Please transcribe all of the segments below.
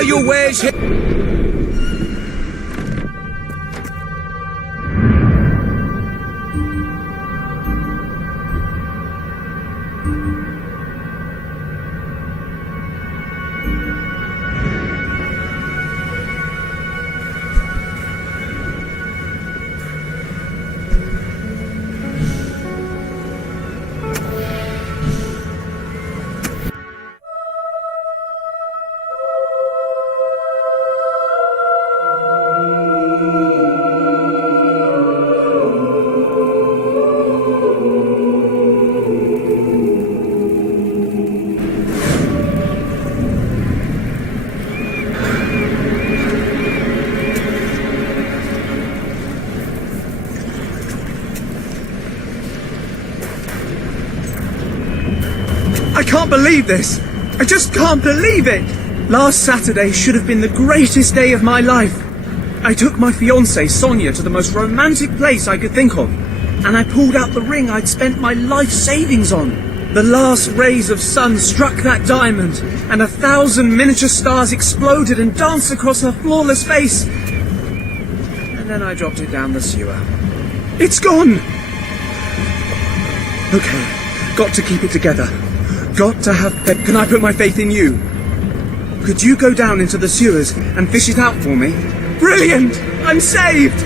are your ways here? I can't believe this! I just can't believe it! Last Saturday should have been the greatest day of my life. I took my fiancée, Sonia, to the most romantic place I could think of, and I pulled out the ring I'd spent my life savings on. The last rays of sun struck that diamond, and 1,000 miniature stars exploded and danced across her flawless face. And then I dropped it down the sewer. It's gone! Okay, got to keep it together. Got to have faith. Can I put my faith in you? Could you go down into the sewers and fish it out for me? Brilliant! I'm saved!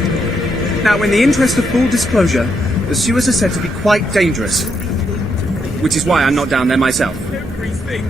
Now, in the interest of full disclosure, the sewers are said to be quite dangerous. Which is why I'm not down there myself. Everything.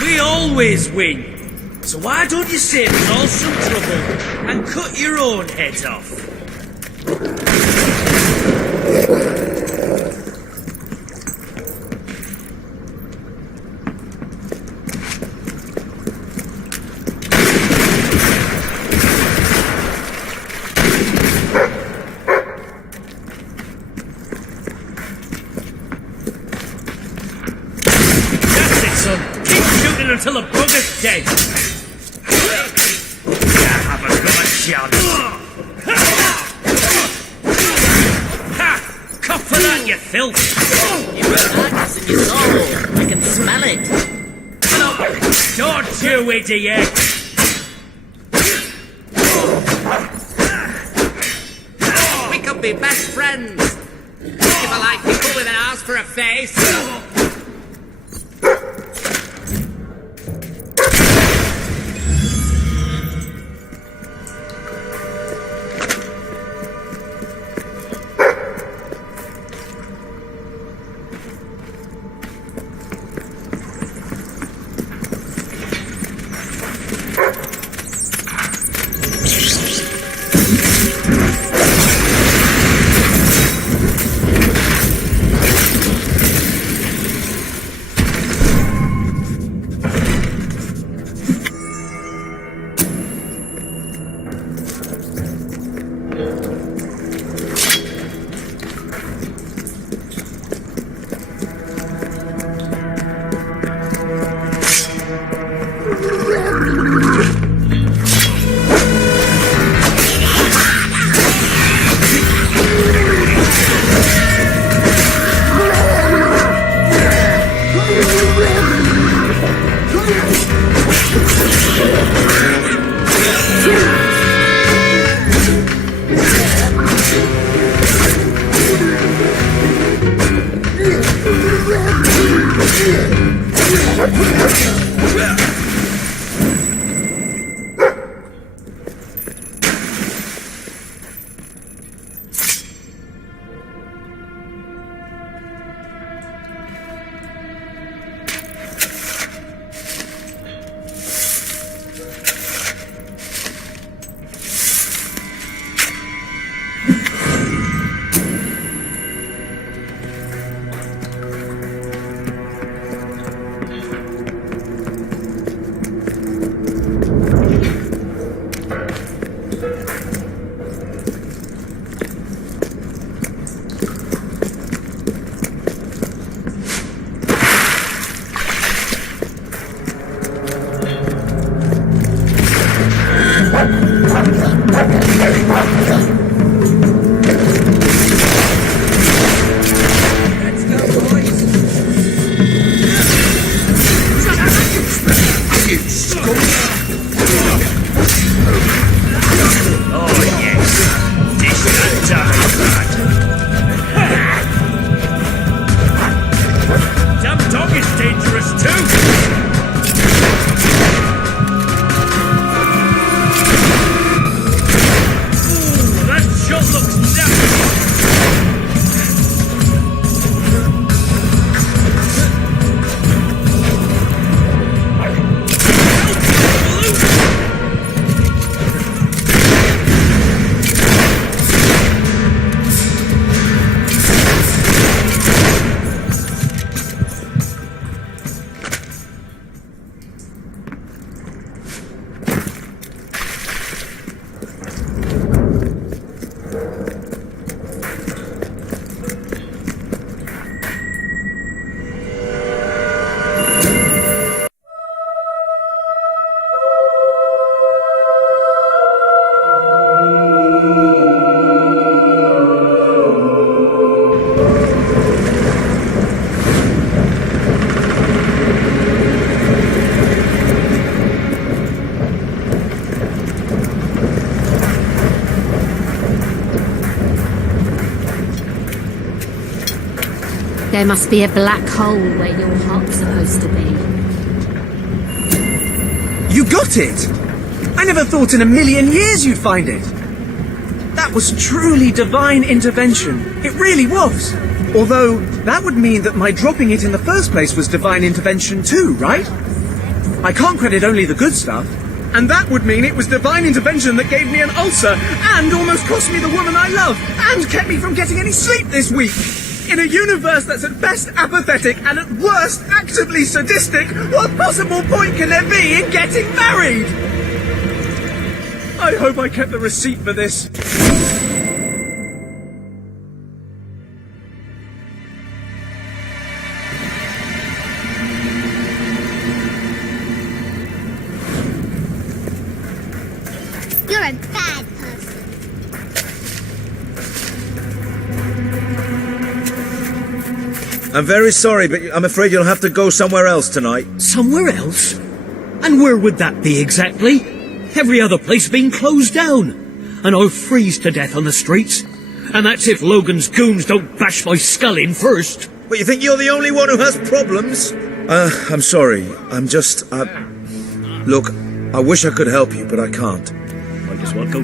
We always win. So why don't you save us all some trouble and cut your own heads off? That's it, son. Keep shooting until the bugger's dead. Have a good chance. Ha! Cut for that, you filth! You've got madness in your soul. I can smell it. Don't you, idiot! We could be best friends. If I like people with an ass for a face. There must be a black hole where your heart's supposed to be. You got it! I never thought in a million years you'd find it. That was truly divine intervention. It really was. Although, that would mean that my dropping it in the first place was divine intervention too, right? I can't credit only the good stuff. And that would mean it was divine intervention that gave me an ulcer, and almost cost me the woman I love, and kept me from getting any sleep this week. In a universe that's at best apathetic and at worst actively sadistic, what possible point can there be in getting married? I hope I kept the receipt for this. You're a bad person. I'm very sorry, but I'm afraid you'll have to go somewhere else tonight. Somewhere else? And where would that be exactly? Every other place being closed down. And I'll freeze to death on the streets. And that's if Logan's goons don't bash my skull in first. But you think you're the only one who has problems? I'm sorry. I'm just, Look, I wish I could help you, but I can't.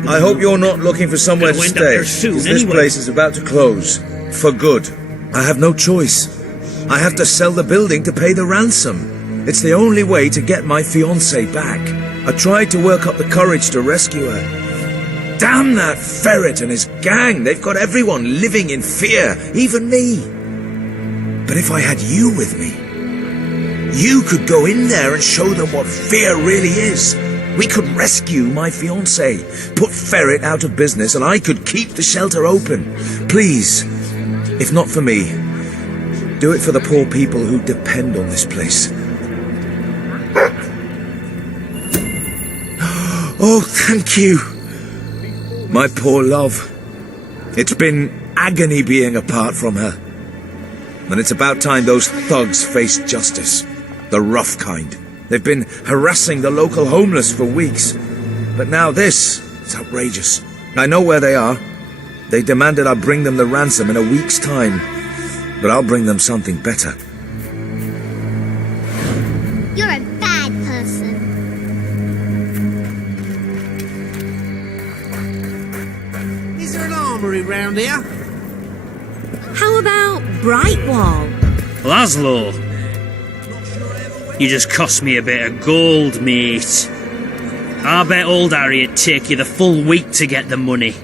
I hope you're not looking for somewhere to stay. Soon, This anyway. place is about to close. For good. I have no choice. I have to sell the building to pay the ransom. It's the only way to get my fiancée back. I tried to work up the courage to rescue her. Damn that ferret and his gang. They've got everyone living in fear, even me. But if I had you with me, you could go in there and show them what fear really is. We could rescue my fiancée, put Ferret out of business, and I could keep the shelter open. Please, if not for me, do it for the poor people who depend on this place. Oh, thank you. My poor love. It's been agony being apart from her. And it's about time those thugs faced justice. The rough kind. They've been harassing the local homeless for weeks. But now this, it's outrageous. I know where they are. They demanded I bring them the ransom in a week's time. But I'll bring them something better. You're a bad person. Is there an armory round here? How about Brightwall? Laszlo, you just cost me a bit of gold, mate. I bet old Harry'd take you the full week to get the money.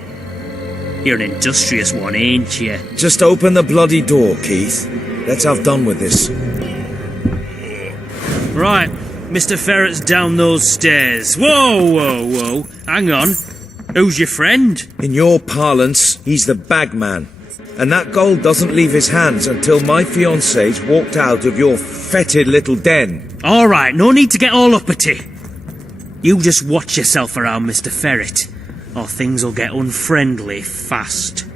You're an industrious one, ain't you? Just open the bloody door, Keith. Let's have done with this. Right, Mr. Ferret's down those stairs. Whoa, whoa, whoa. Hang on. Who's your friend? In your parlance, he's the bagman. And that gold doesn't leave his hands until my fiance's walked out of your fetid little den. Alright, no need to get all uppity. You just watch yourself around, Mr. Ferret, or things will get unfriendly fast.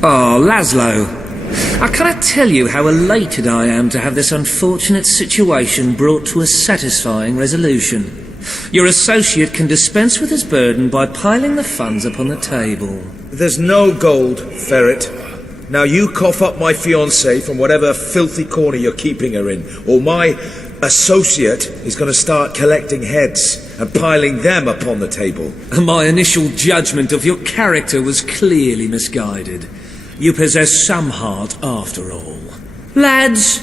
Oh, Laszlo. I cannot tell you how elated I am to have this unfortunate situation brought to a satisfying resolution. Your associate can dispense with his burden by piling the funds upon the table. There's no gold, Ferret. Now you cough up my fiancée from whatever filthy corner you're keeping her in, or my associate is going to start collecting heads and piling them upon the table. My initial judgment of your character was clearly misguided. You possess some heart after all. Lads,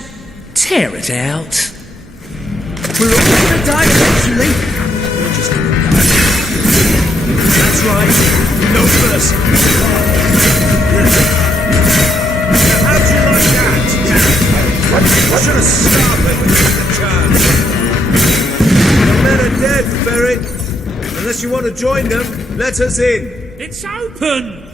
tear it out. We're all gonna die eventually. We're just gonna die. That's right. No mercy. How'd you like that? I should have started with the chance. The men are dead, Ferret. Unless you want to join them, let us in. It's open!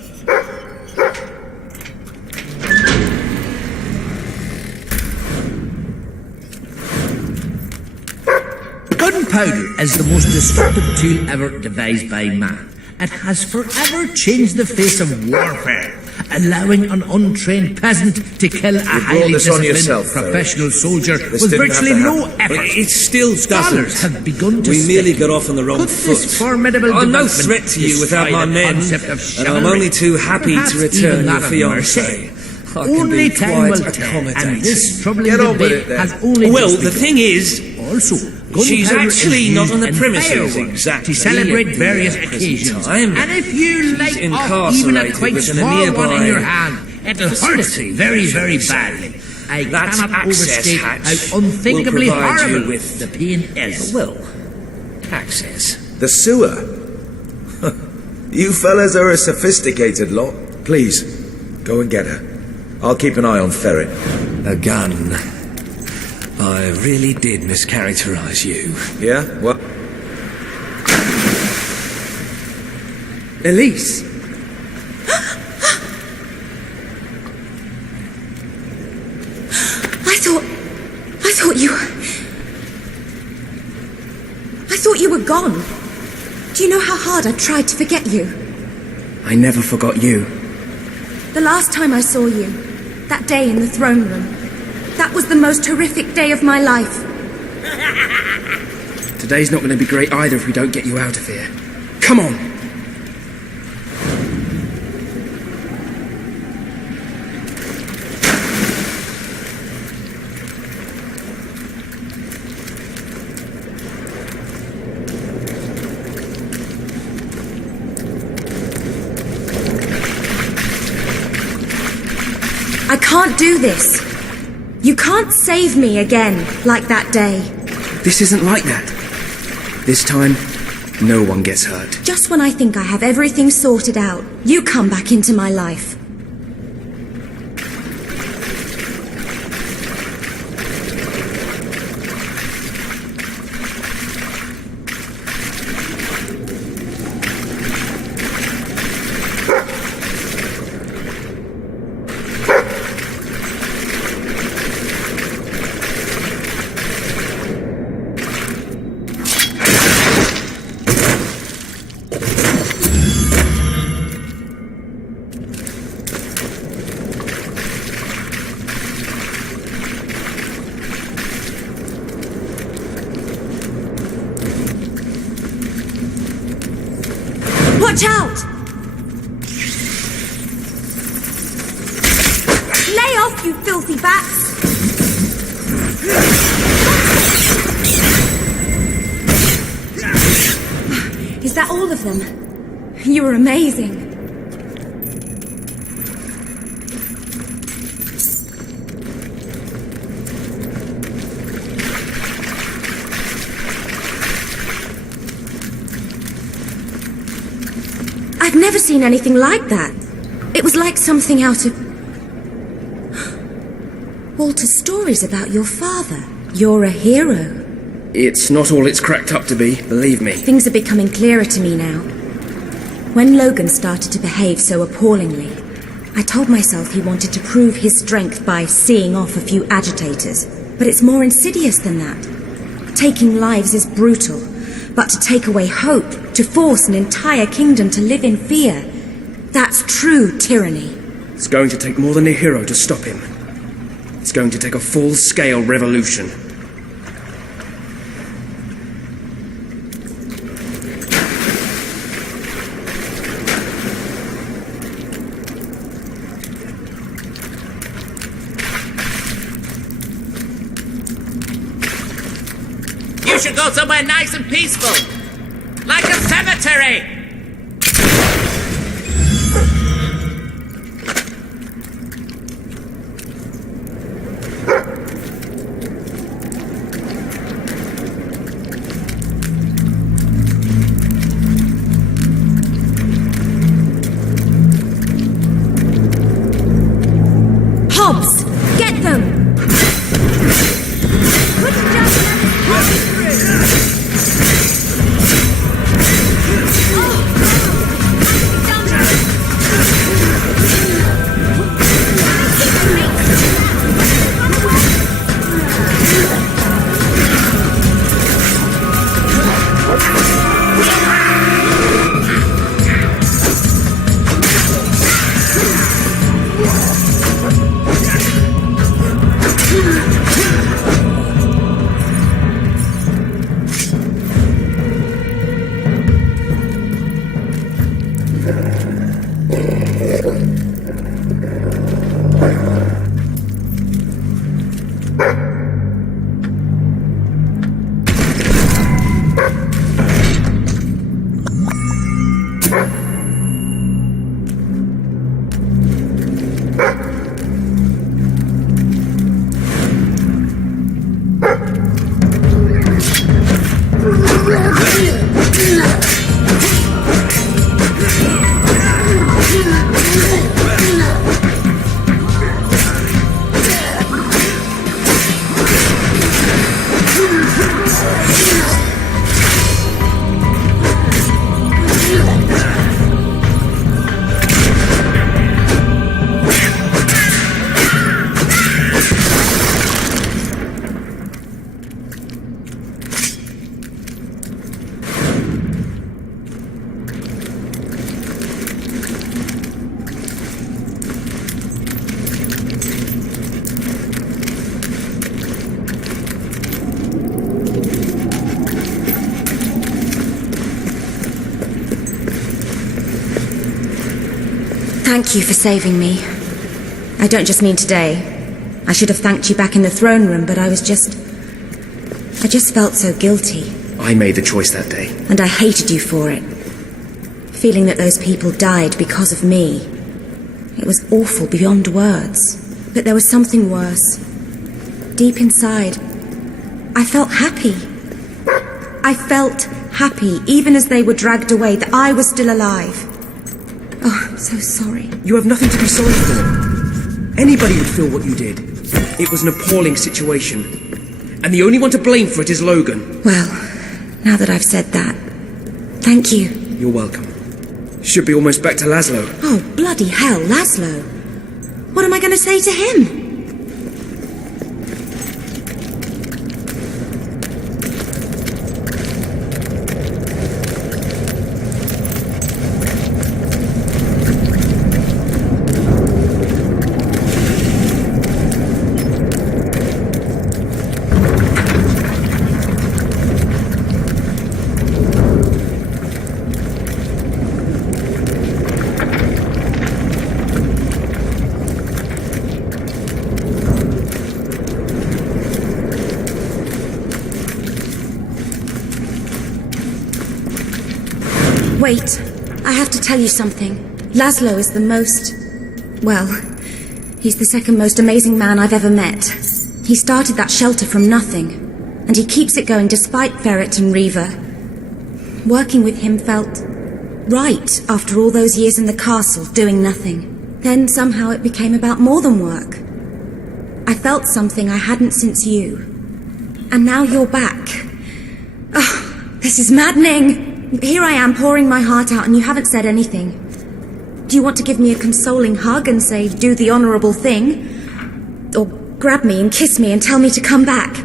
Gunpowder is the most destructive tool ever devised by man. It has forever changed the face of warfare, allowing an untrained peasant to kill a highly this on disciplined yourself, professional soldier This with didn't virtually have to no happen. effort. It still Scholars doesn't. have begun to We merely speculate. got off on the wrong Could foot. this formidable I'm no development threat to you without destroy my the men, concept of and I'm chivalry? only too happy Perhaps to even return your that of mercy. fiancée. I can Only be time quite will tell, and accommodating. this troubling Get on with debate it, then. has only Well, just the begun. thing is, Also, she's gunpowder actually is not used on the in premises fireworks exactly to celebrate at the various present occasions. time. And if you She's light off even a incarcerated quite within a small one in nearby your hand, it'll hurt facility, very, very shall we say. badly. I That cannot access overstate hatch how unthinkably will provide you horrible with- the pain is. Well, access. The sewer? You fellas are a sophisticated lot. Please, go and get her. I'll keep an eye on Ferret. A gun. I really did mischaracterize you. Yeah? What? Elise. I thought you were gone. Do you know how hard I tried to forget you? I never forgot you. The last time I saw you, that day in the throne room, that was the most horrific day of my life. Today's not going to be great either if we don't get you out of here. Come on! I can't do this. You can't save me again, like that day. This isn't like that. This time, no one gets hurt. Just when I think I have everything sorted out, you come back into my life. Watch out! Lay off, you filthy bats! all of them. You were amazing. I've never seen anything like that. It was like something out of Walter's stories about your father. You're a hero. It's not all it's cracked up to be, believe me. Things are becoming clearer to me now. When Logan started to behave so appallingly, I told myself he wanted to prove his strength by seeing off a few agitators. But it's more insidious than that. Taking lives is brutal, but to take away hope, to force an entire kingdom to live in fear, that's true tyranny. It's going to take more than a hero to stop him. It's going to take a full-scale revolution. You should go somewhere nice and peaceful. Like a cemetery. Hobbs! Get them! Put it down. Thank you for saving me. I don't just mean today. I should have thanked you back in the throne room, but I just felt so guilty. I made the choice that day. And I hated you for it. Feeling that those people died because of me. It was awful beyond words. But there was something worse. Deep inside, I felt happy. I felt happy, even as they were dragged away, that I was still alive. Oh, I'm so sorry. You have nothing to be sorry for. Anybody would feel what you did. It was an appalling situation. And the only one to blame for it is Logan. Well, now that I've said that, thank you. You're welcome. Should be almost back to Laszlo. Oh, bloody hell, Laszlo. What am I going to say to him? Wait, I have to tell you something. Laszlo is the most... well, he's the second most amazing man I've ever met. He started that shelter from nothing, and he keeps it going despite Ferret and Reaver. Working with him felt right after all those years in the castle doing nothing. Then somehow it became about more than work. I felt something I hadn't since you. And now you're back. Oh, this is maddening. Here I am pouring my heart out and you haven't said anything. Do you want to give me a consoling hug and say, do the honourable thing? Or grab me and kiss me and tell me to come back?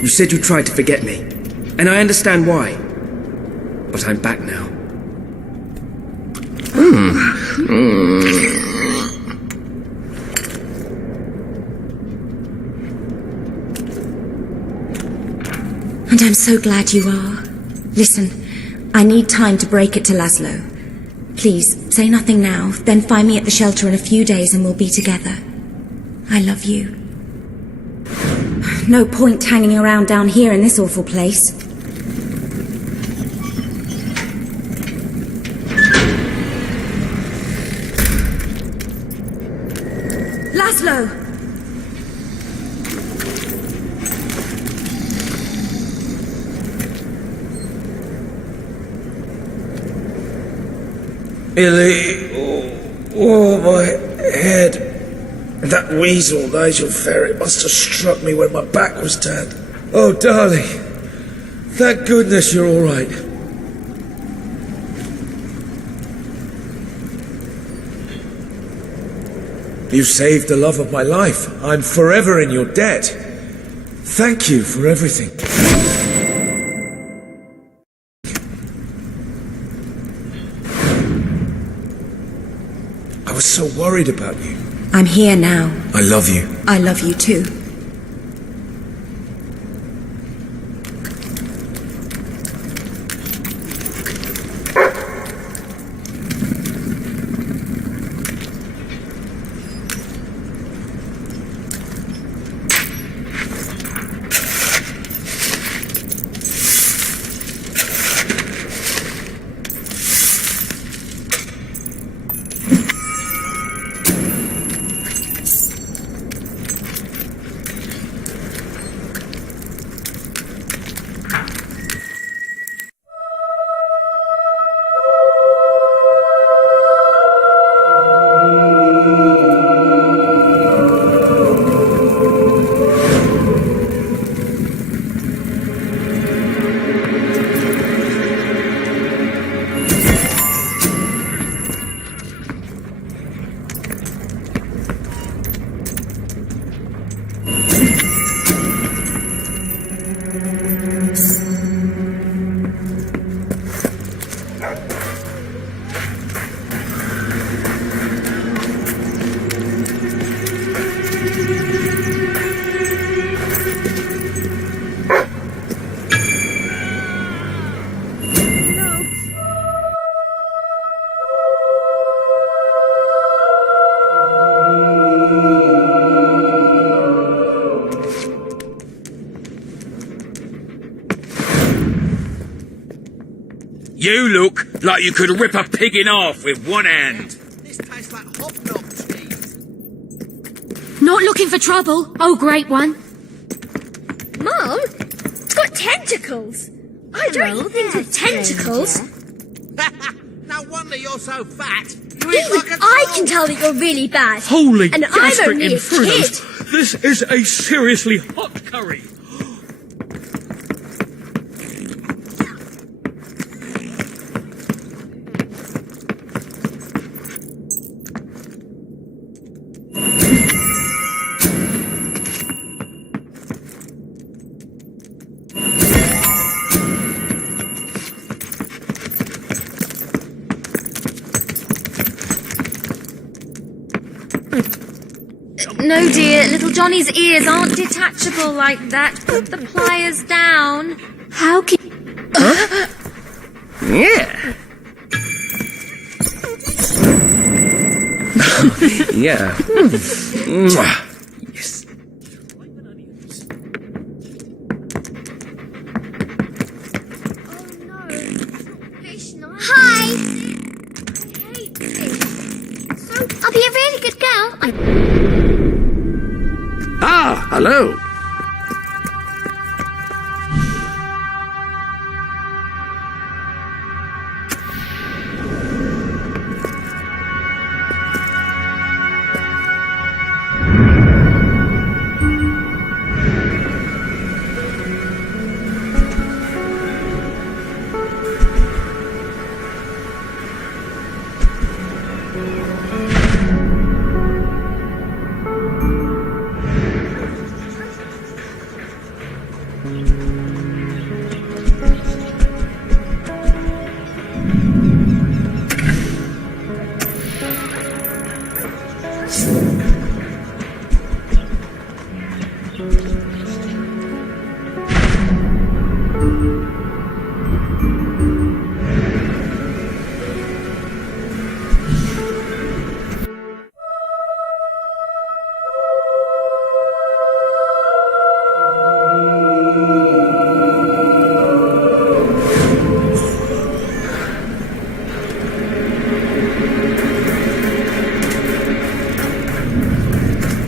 You said you tried to forget me, and I understand why. But I'm back now. And I'm so glad you are. Listen, I need time to break it to Laszlo. Please, say nothing now, then find me at the shelter in a few days and we'll be together. I love you. No point hanging around down here in this awful place. Laszlo! Illy, oh, my head. That weasel, Nigel Ferret, must have struck me when my back was turned. Oh, darling. Thank goodness you're all right. You saved the love of my life. I'm forever in your debt. Thank you for everything. I was so worried about you. I'm here now. I love you. I love you too. You look like you could rip a pig in half with one hand. This tastes like hobnob cheese. Not looking for trouble, oh great one. Mom, it's got tentacles. I don't eat things with tentacles. No wonder you're so fat. You eat Even like a I troll. can tell that you're really bad. Holy and I'm gastric only a infernos! kid. This is a seriously hot curry. No dear, little Johnny's ears aren't detachable like that. Put the pliers down. How can... Yeah. Yeah. Yes. Ah, hello.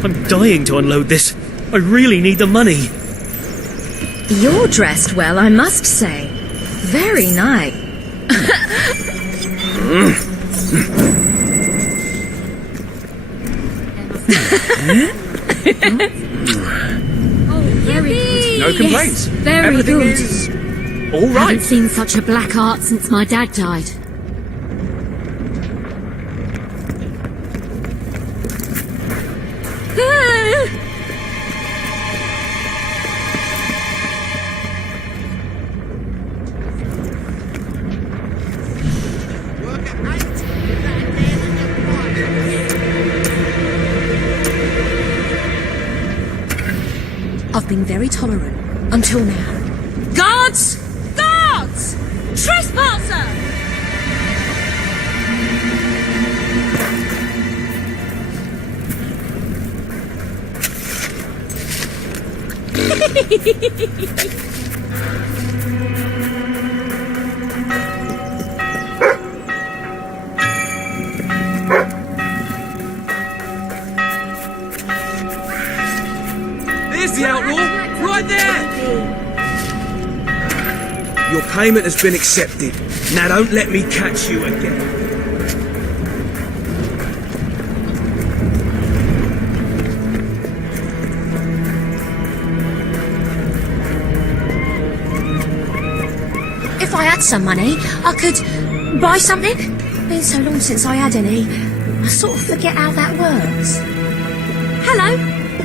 I'm dying to unload this. I really need the money. You're dressed well, I must say. Very nice. No complaints. Very Everything good. is all right. Haven't seen such a black art since my dad died. I've been very tolerant until now. Guards! Guards! Trespasser! There's the outlaw, right there! Your payment has been accepted. Now don't let me catch you again. If I had some money, I could buy something. Been so long since I had any. I sort of forget how that works. Hello,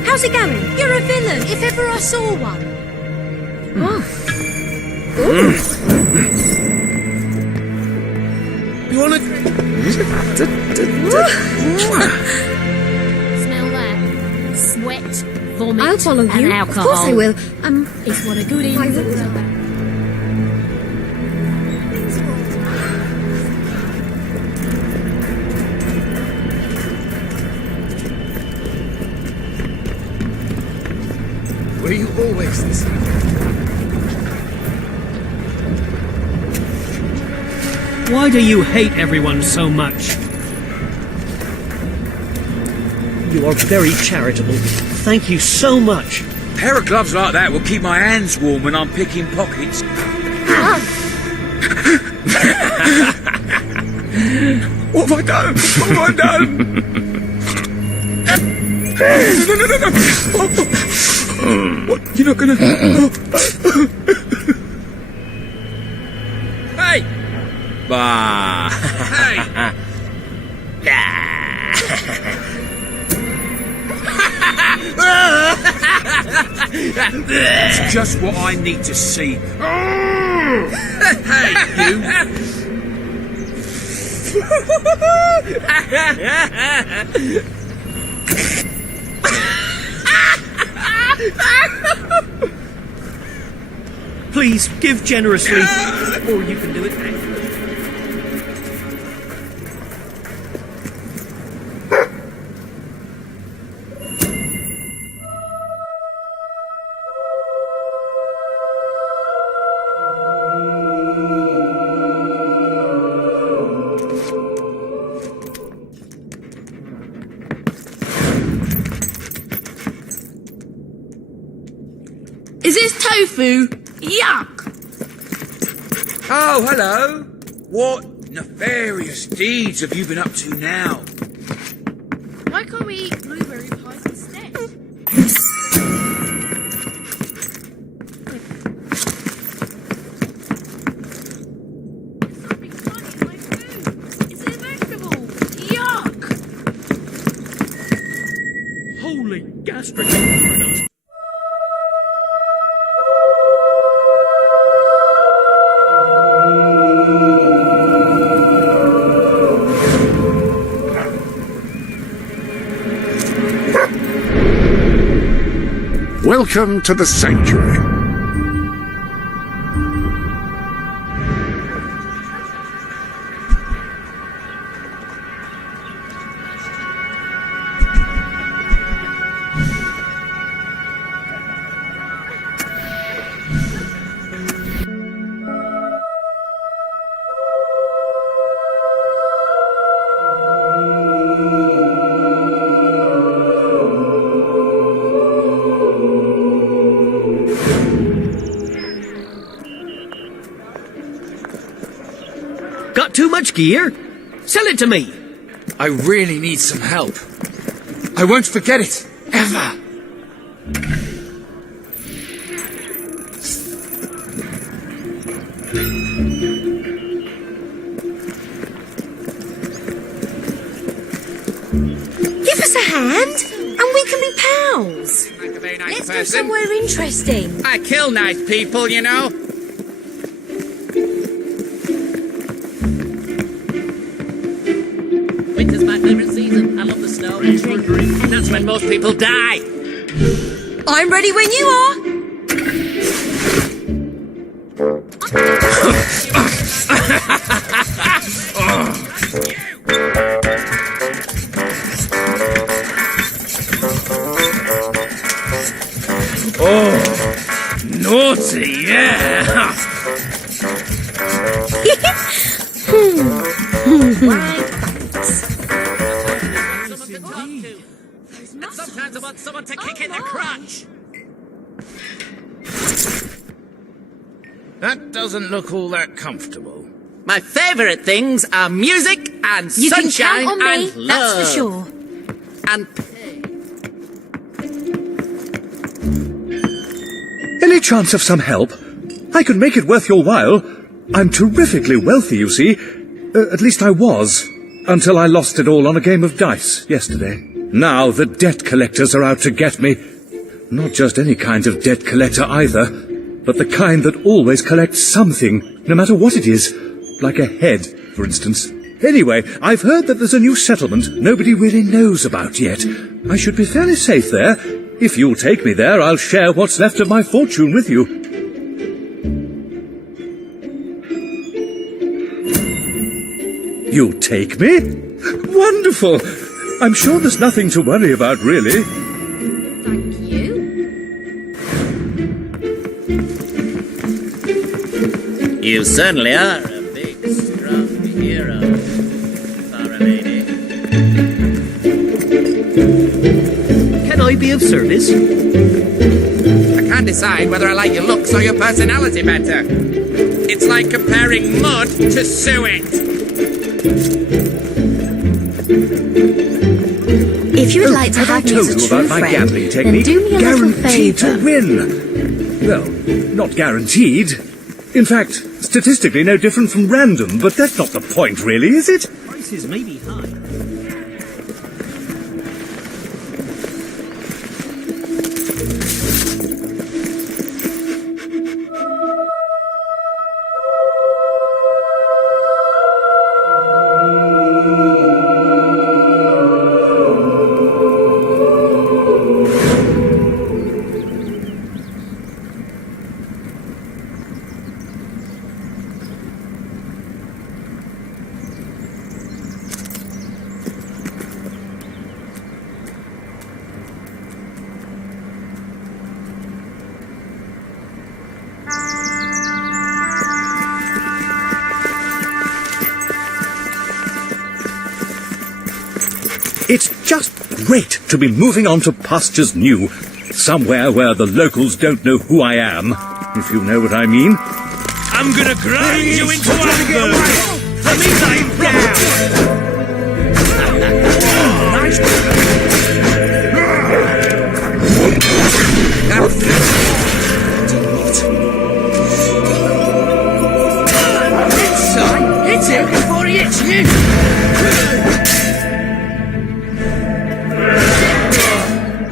how's it going? You're a villain, if ever I saw one. Oh. You want a drink? Smell that? Sweat, vomit, I'll follow and you. alcohol. Of course I will. It's what a good I inn's will. all about. Were you always this? Why do you hate everyone so much? You are very charitable. Thank you so much. A pair of gloves like that will keep my hands warm when I'm picking pockets. What have I done? What have I done? No. What? You're not gonna... Hey! Bah! Hey! That's just what I need to see. Hey, you! Please, give generously. Or you can do it now. Is this tofu? Yuck! Oh, hello. What nefarious deeds have you been up to now? Why can't we eat blueberry pies instead? Something funny in my food. It's a vegetable. Yuck! Holy gastric. Welcome to the Sanctuary. Got too much gear? Sell it to me. I really need some help. I won't forget it, ever. Give us a hand, and we can be pals. Like a very nice Let's go person. somewhere interesting. I kill nice people, you know. Winter's my favourite season. I love the snow and drink. That's when most people die. I'm ready when you are. Oh, naughty, yeah. And sometimes I want someone to kick in the crotch. That doesn't look all that comfortable. My favourite things are music and You can sunshine count on me, and love. that's for sure. And Any chance of some help? I could make it worth your while. I'm terrifically wealthy, you see. At least I was. Until I lost it all on a game of dice yesterday. Now the debt collectors are out to get me. Not just any kind of debt collector either, but the kind that always collects something, no matter what it is. Like a head, for instance. Anyway, I've heard that there's a new settlement nobody really knows about yet. I should be fairly safe there. If you'll take me there, I'll share what's left of my fortune with you. You'll take me? Wonderful! I'm sure there's nothing to worry about, really. Thank you. you certainly are a big, strong hero, Farah lady. Can I be of service? I can't decide whether I like your looks or your personality better. It's like comparing mud to suet. If you would like to have me as a true friend, then do me a little Guaranteed favour. to win. Well, not guaranteed. In fact, statistically no different from random, but that's not the point, really, is it? Prices may be high. It's just great to be moving on to pastures new. Somewhere where the locals don't know who I am, if you know what I mean. I'm gonna grind you into iceberg! Let me lay down! Nice. Hit him before he hits you!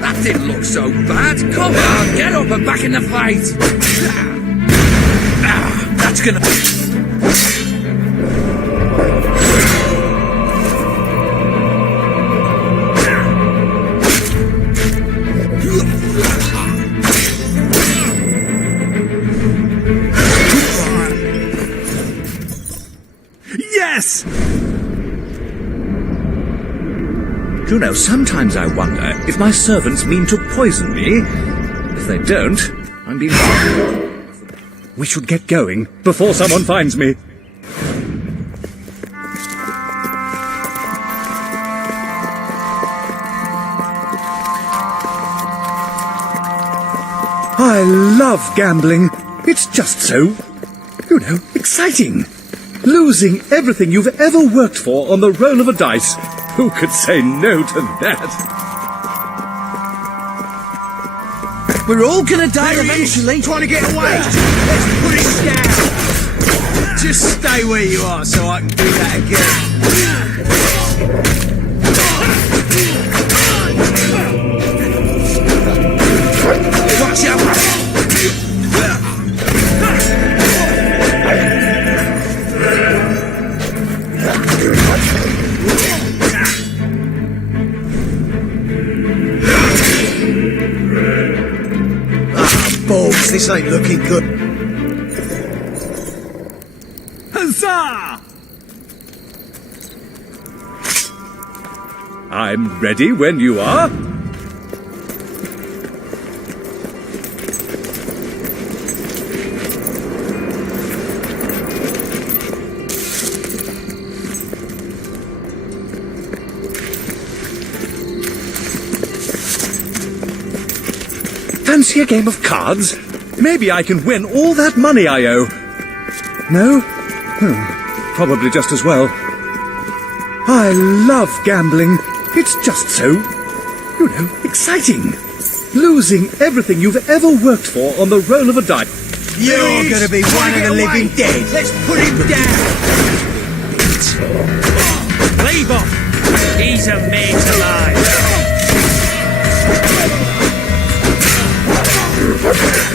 That didn't look so bad. Come on, get up and back in the fight. That's gonna... Yes! You know, sometimes I wonder if my servants mean to poison me. If they don't, I'm being... We should get going before someone finds me. I love gambling. It's just so, exciting. Losing everything you've ever worked for on the roll of a dice. Who could say no to that? We're all gonna die eventually. Trying to get away. Let's put it down. Just stay where you are so I can do that again. Watch out. Balls, this ain't looking good. Huzzah! I'm ready when you are. Fancy a game of cards? Maybe I can win all that money I owe. No? Probably just as well. I love gambling. It's just so, exciting. Losing everything you've ever worked for on the roll of a dice. You're gonna be one of the living dead. Let's put him down. Leave off! He's a mate alive!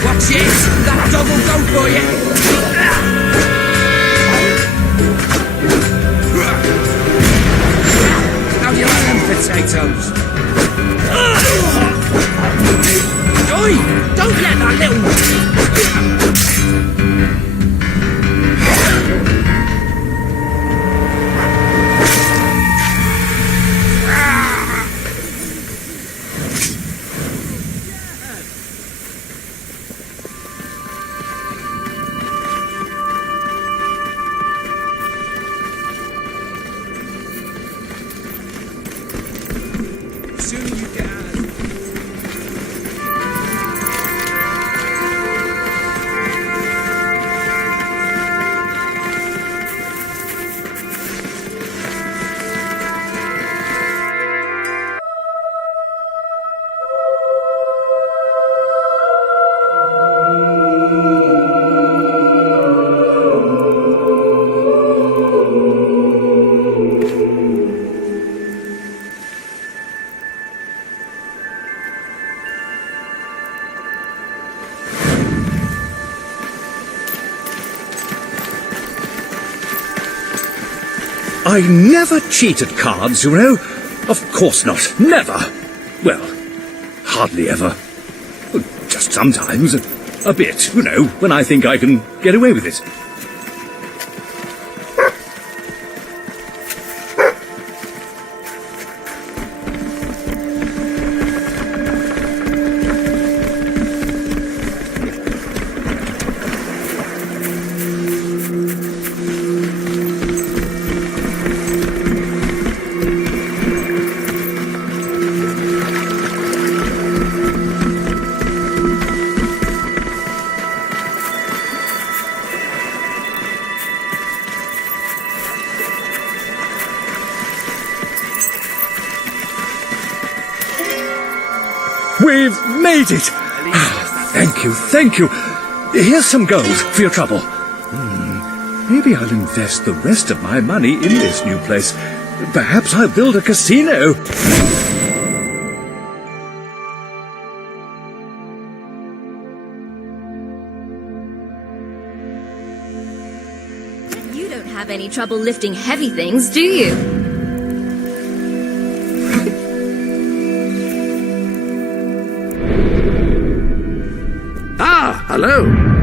Watch it! That dog will go for you! How do you like them potatoes? Oi! Don't let that little... I never cheat at cards, Of course not. Never. Well, hardly ever. Just sometimes. A bit, when I think I can get away with it. We've made it! Thank you, thank you. Here's some gold for your trouble. Maybe I'll invest the rest of my money in this new place. Perhaps I'll build a casino. You don't have any trouble lifting heavy things, do you? Ah, hello.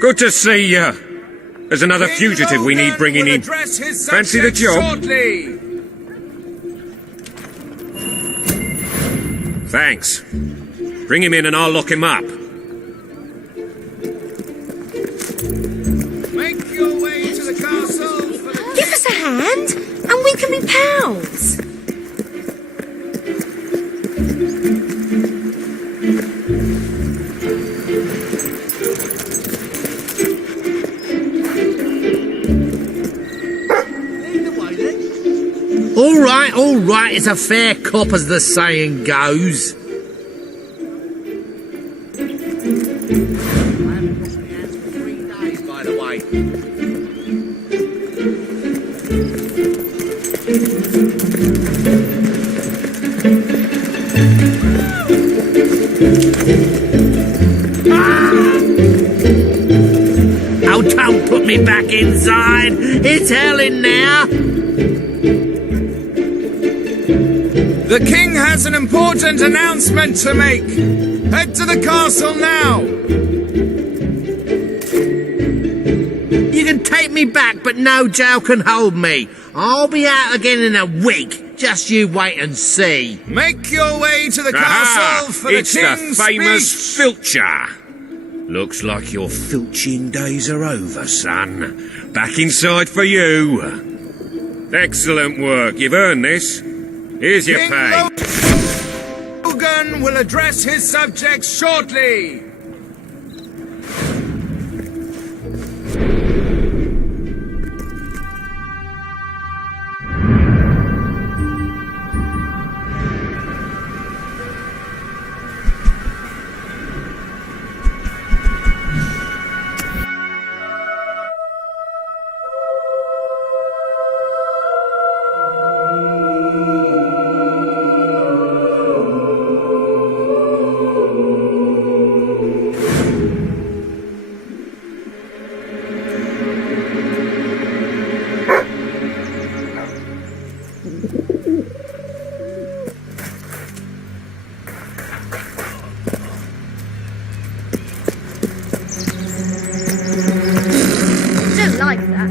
Good to see you. There's another fugitive we need bringing in. Fancy the job? Thanks. Bring him in and I'll lock him up. Make your way to the castle for the... Give us a hand, and we can be pals. All right, it's a fair cop as the saying goes. I haven't washed my hands for 3 days, by the way. Oh, don't put me back inside. It's hell in there. The king has an important announcement to make. Head to the castle now. You can take me back, but no jail can hold me. I'll be out again in a week. Just you wait and see. Make your way to the castle for the king's It's the famous speech. filcher. Looks like your filching days are over, son. Back inside for you. Excellent work. You've earned this. Here's your King pay. Logan will address his subjects shortly. Don't like that.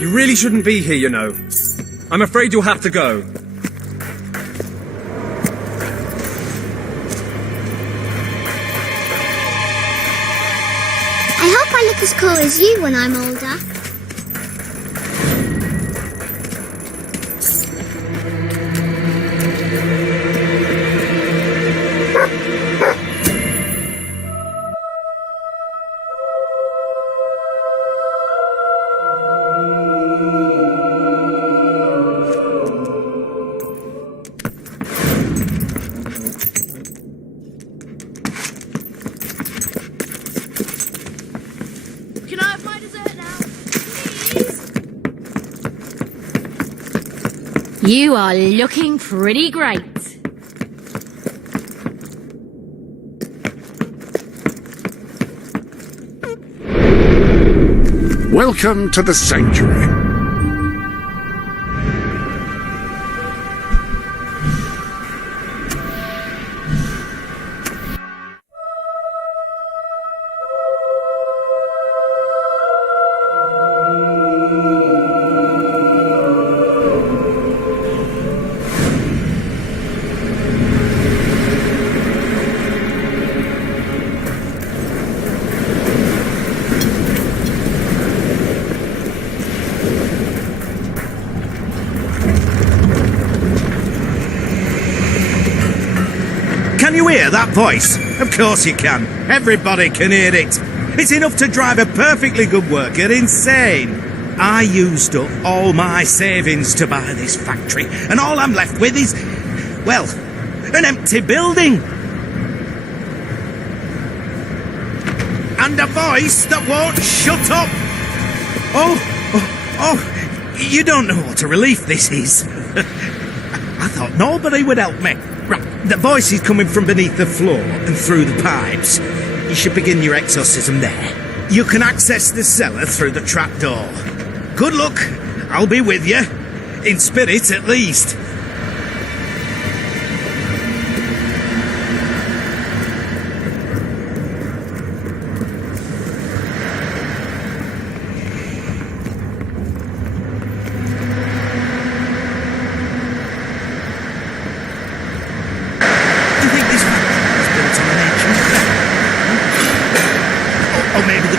You really shouldn't be here, you know. I'm afraid you'll have to go. I hope I look as cool as you when I'm older. You are looking pretty great. Welcome to the Sanctuary. Can you hear that voice? Of course you can. Everybody can hear it. It's enough to drive a perfectly good worker insane. I used up all my savings to buy this factory, and all I'm left with is, well, an empty building. And a voice that won't shut up. Oh, you don't know what a relief this is. I thought nobody would help me. Right, the voice is coming from beneath the floor and through the pipes. You should begin your exorcism there. You can access the cellar through the trapdoor. Good luck. I'll be with you. In spirit, at least.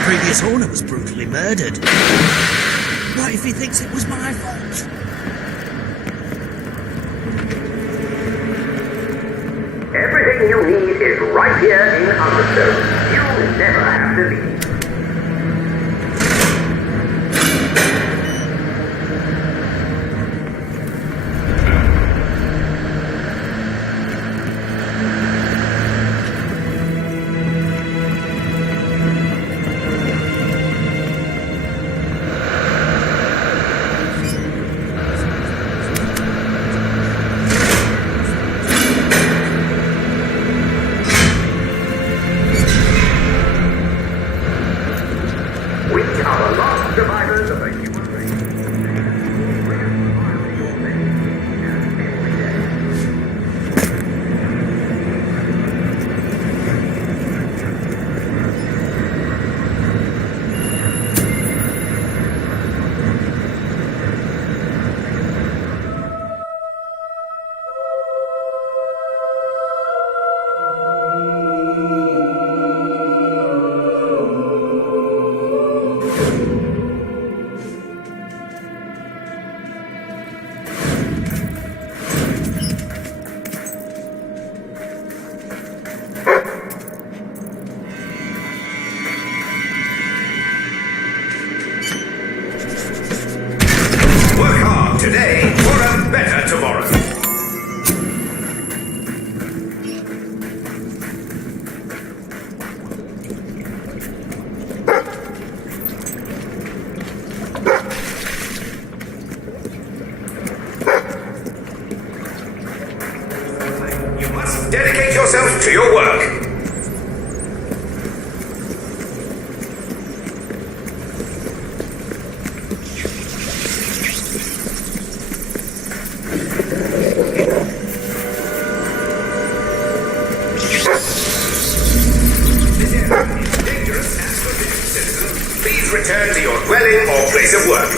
Previous owner was brutally murdered. What if he thinks it was my fault? Everything you need is right here in Understone. You'll never have to leave. Today for a better tomorrow. You must dedicate yourself to your work. Please return to your dwelling or place of work.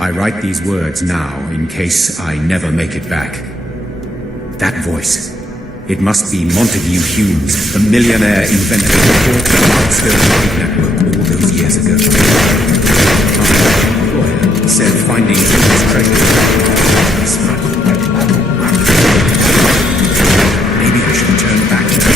I write these words now in case I never make it back. That voice. It must be Montague Humes, the millionaire inventor who bought the Marksville Light Network all those years ago. My employer said finding Humes' treasure. Maybe I should turn back to the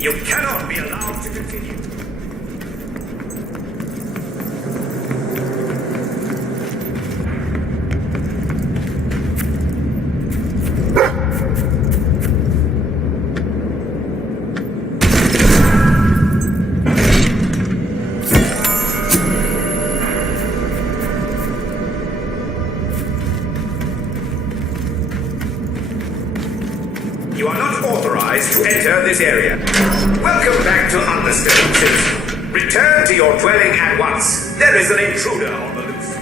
You cannot be allowed to continue. You are not authorized to enter this area. Welcome back to Understone, citizen. Return to your dwelling at once. There is an intruder on the loose.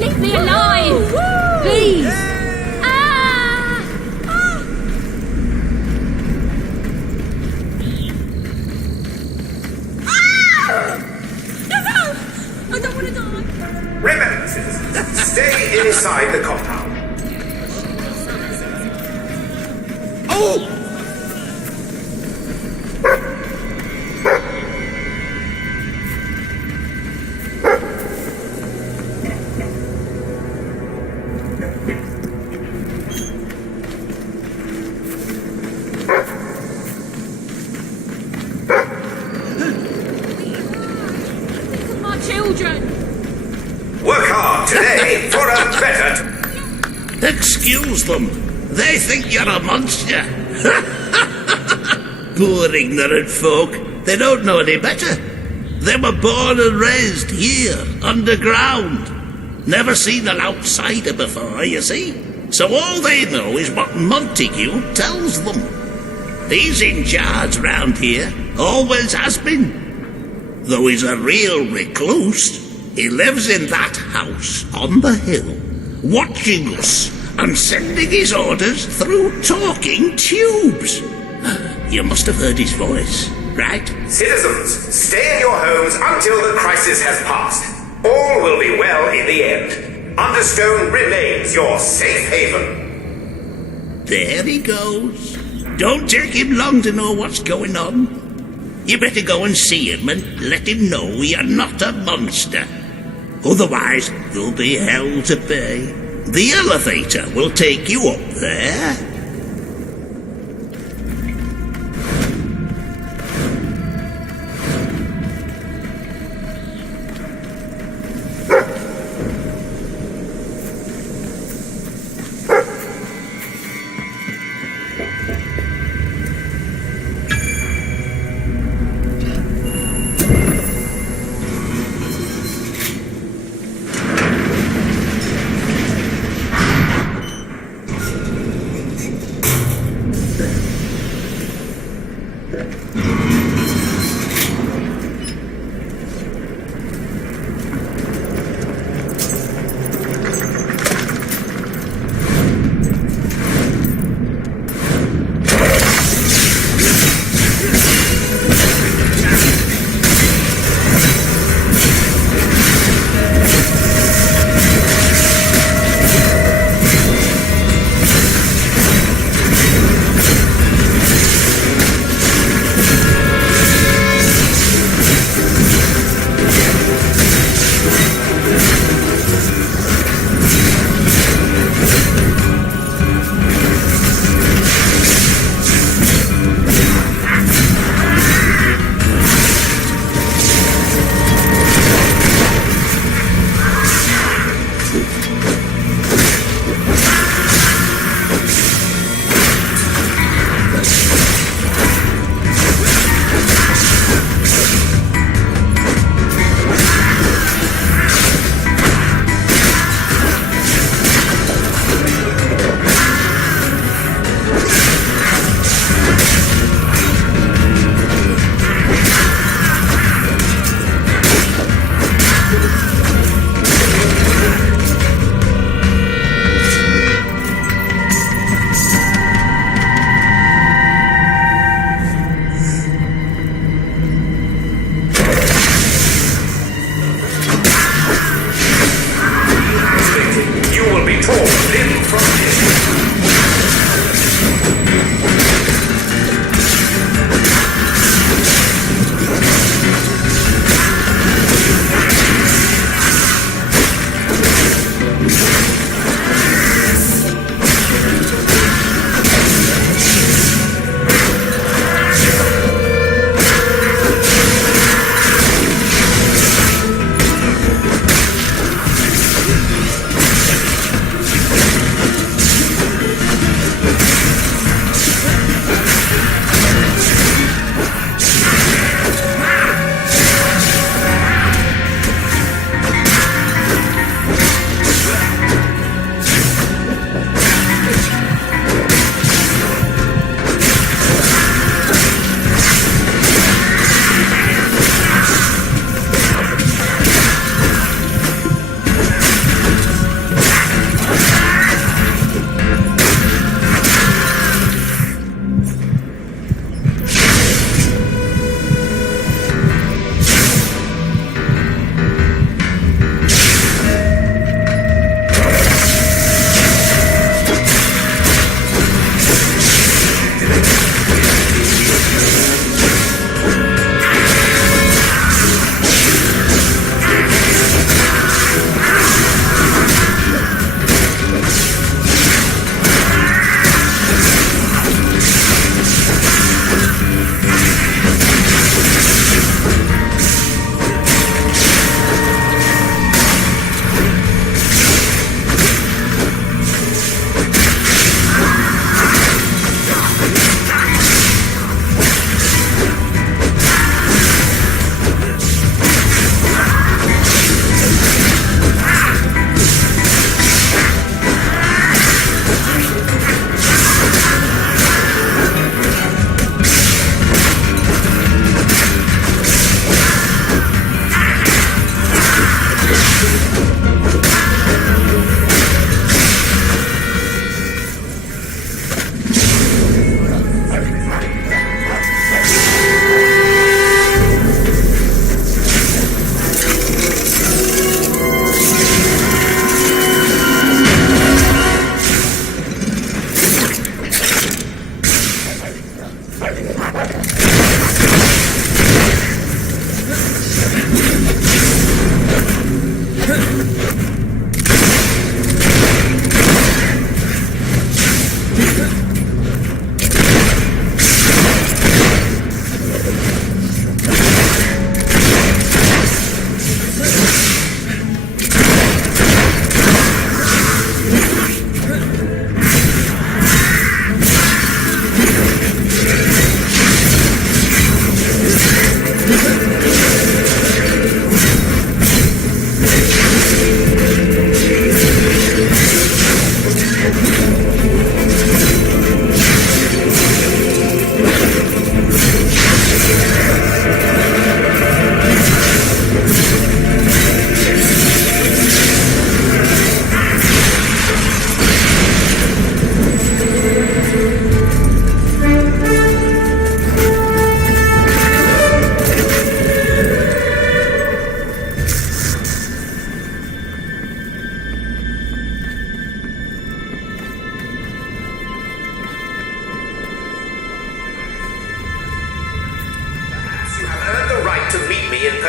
Leave me alive! Please! I don't want to die. Remember, citizens, stay inside the compound. Oh! My children. Work hard today for a better... Excuse them. They think you're a monster. Poor ignorant folk. They don't know any better. They were born and raised here, underground. Never seen an outsider before, you see. So all they know is what Montague tells them. He's in charge round here. Always has been. Though he's a real recluse, he lives in that house on the hill, watching us and sending his orders through talking tubes. You must have heard his voice, right? Citizens, stay in your homes until the crisis has passed. All will be well in the end. Understone remains your safe haven. There he goes. Don't take him long to know what's going on. You better go and see him and let him know you're not a monster. Otherwise, there'll be hell to pay. The elevator will take you up there.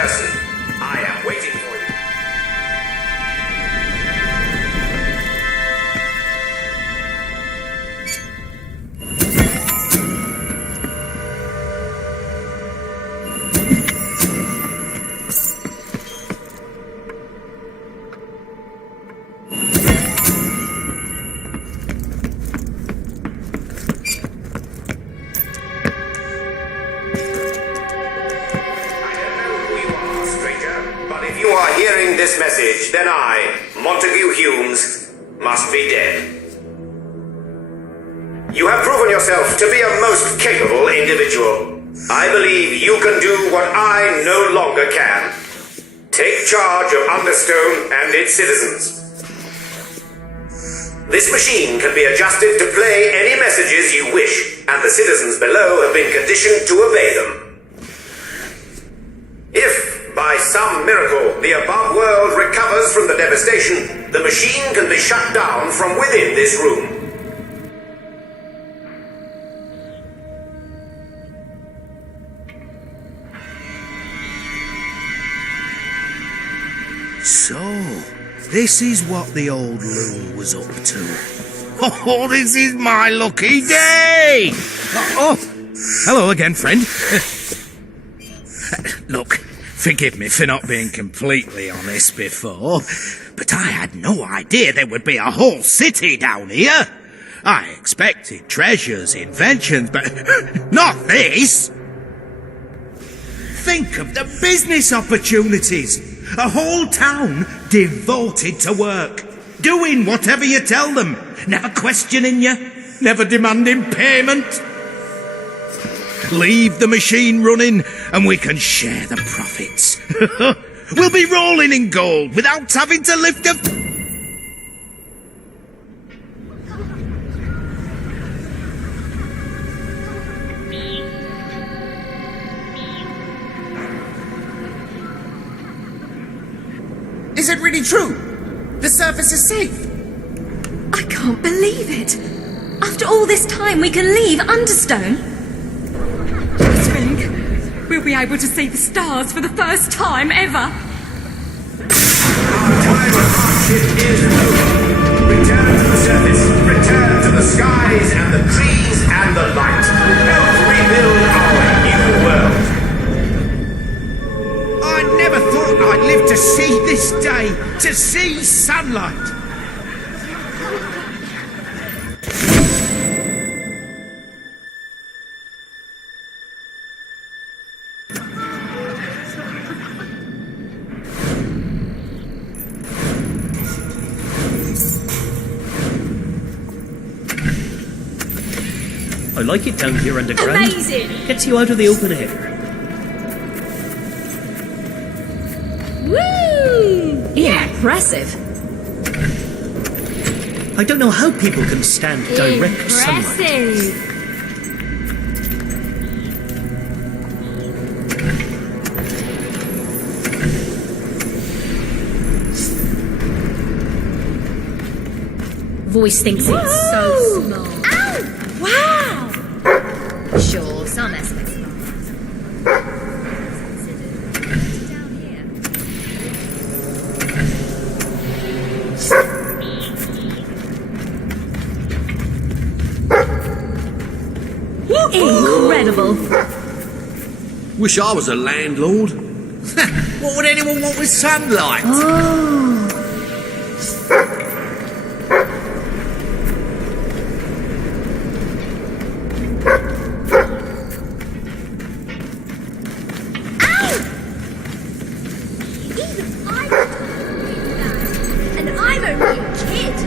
person. I am waiting for you. This message, then I, Montague Humes, must be dead. You have proven yourself to be a most capable individual. I believe you can do what I no longer can. Take charge of Understone and its citizens. This machine can be adjusted to play any messages you wish, and the citizens below have been conditioned to obey them. If, by some miracle, the above world recovers from the devastation, the machine can be shut down from within this room. So, this is what the old loon was up to. Oh, this is my lucky day! Oh, hello again, friend. Look, forgive me for not being completely honest before, but I had no idea there would be a whole city down here. I expected treasures, inventions, but not this. Think of the business opportunities. A whole town devoted to work, doing whatever you tell them, never questioning you, never demanding payment. Leave the machine running and we can share the profits. We'll be rolling in gold without having to lift a... Is it really true? The surface is safe. I can't believe it. After all this time, we can leave Understone. We'll be able to see the stars for the first time ever. Our time of hardship is over. Return to the surface, return to the skies and the trees and the light. Help rebuild our new world. I never thought I'd live to see this day, to see sunlight. I like it down here underground. Amazing! Gets you out of the open air. Woo! Impressive. I don't know how people can stand direct sunlight. Impressive! Voice thinks it's so small. Ow! Wow! Sure, some aspects of art. Down here. Incredible! Wish I was a landlord. What would anyone want with sunlight? And I'm only a kid.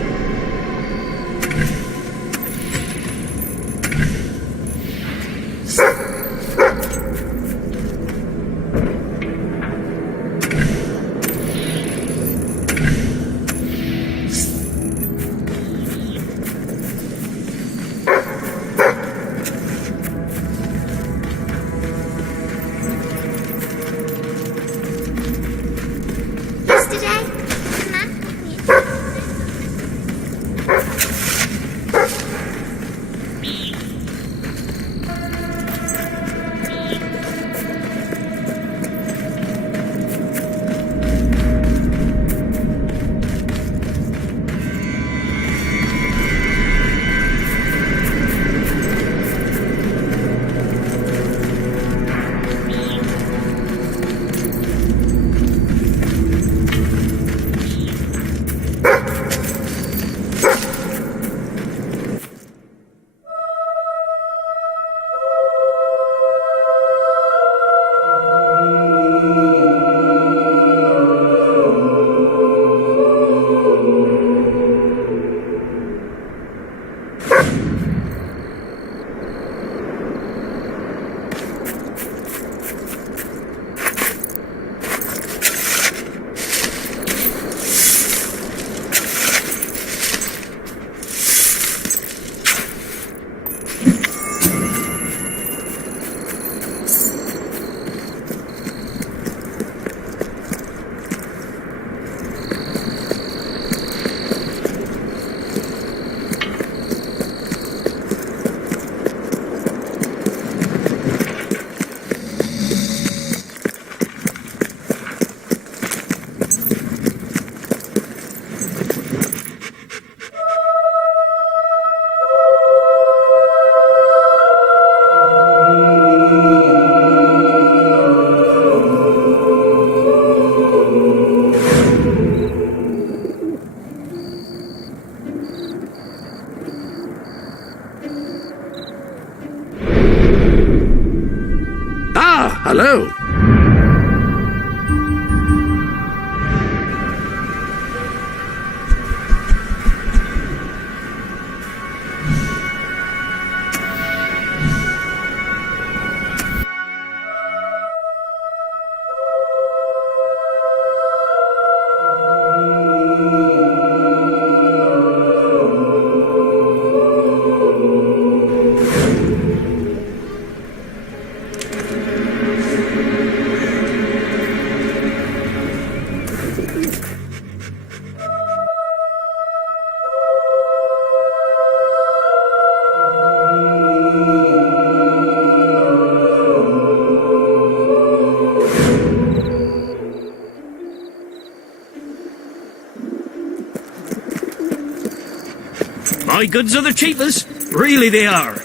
My goods are the cheapest. Really they are.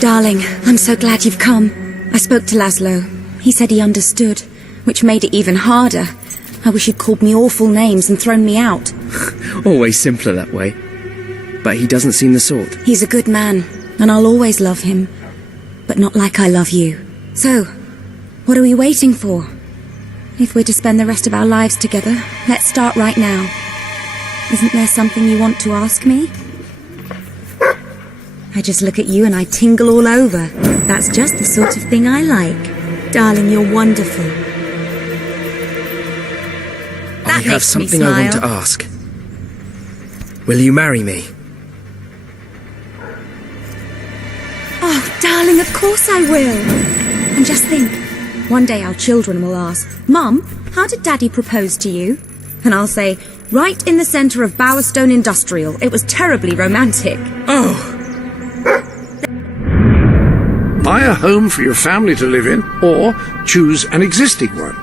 Darling, I'm so glad you've come. I spoke to Laszlo. He said he understood, which made it even harder. I wish he'd called me awful names and thrown me out. Always simpler that way. But he doesn't seem the sort. He's a good man, and I'll always love him. But not like I love you. So, what are we waiting for? If we're to spend the rest of our lives together, let's start right now. Isn't there something you want to ask me? I just look at you and I tingle all over. That's just the sort of thing I like. Darling, you're wonderful. I have something I want to ask. Will you marry me? Oh, darling, of course I will. And just think, one day our children will ask, Mum, how did Daddy propose to you? And I'll say, right in the centre of Bowerstone Industrial. It was terribly romantic. Oh. Buy a home for your family to live in, or choose an existing one.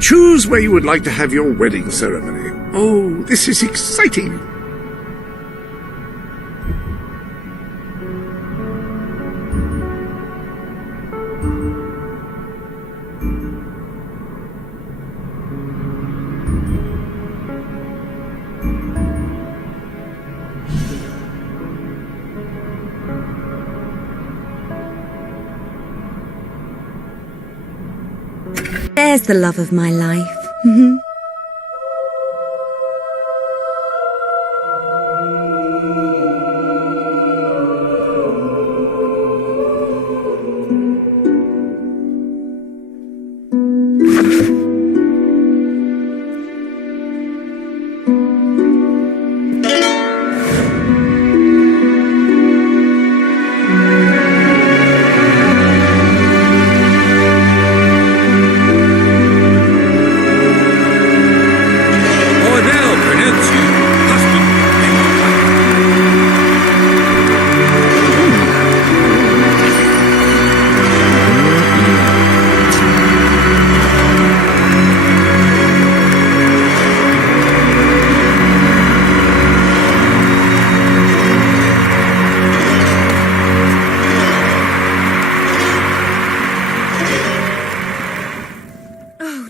Choose where you would like to have your wedding ceremony. Oh, this is exciting. There's the love of my life.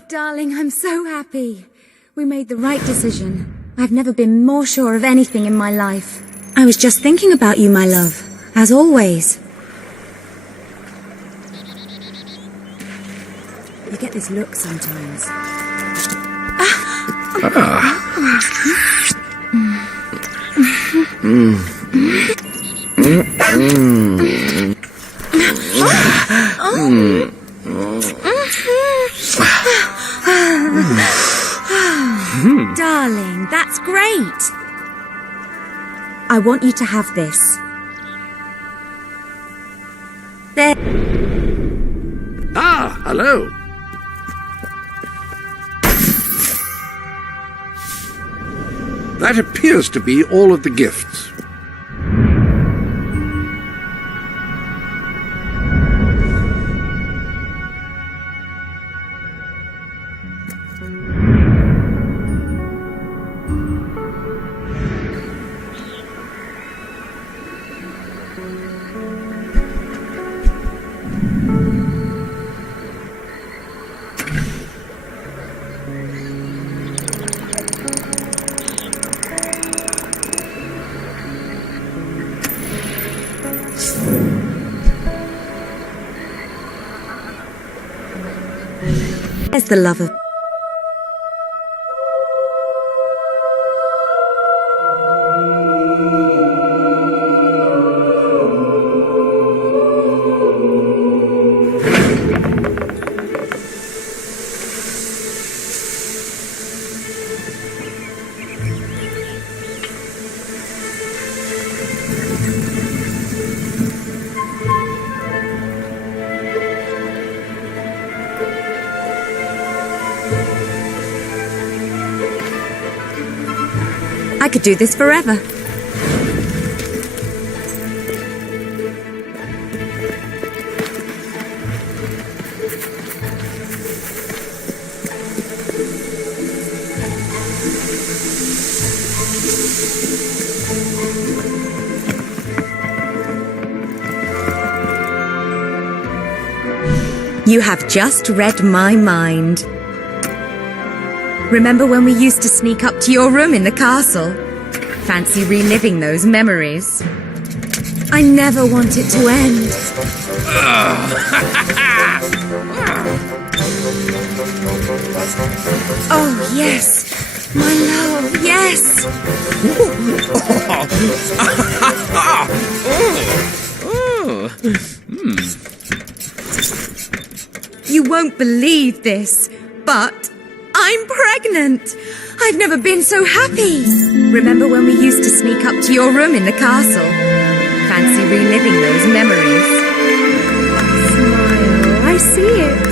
Darling, I'm so happy. We made the right decision. I've never been more sure of anything in my life. I was just thinking about you, my love. As always. You get this look sometimes. Darling, that's great. I want you to have this. There. Ah, hello. That appears to be all of the gifts. There's the love of... I could do this forever. You have just read my mind. Remember when we used to sneak up to your room in the castle? Fancy reliving those memories. I never want it to end. Oh, yes. My love, yes. You won't believe this, but I'm pregnant! I've never been so happy! Remember when we used to sneak up to your room in the castle? Fancy reliving those memories. Smile, I see it.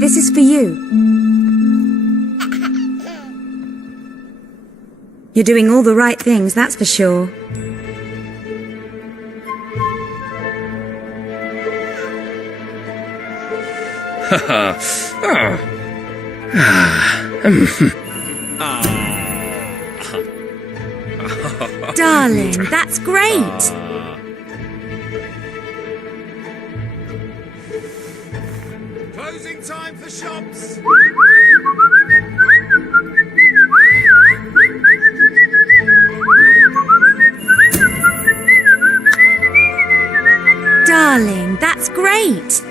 This is for you. You're doing all the right things, that's for sure. Darling, that's great. Closing time for shops. Darling, that's great.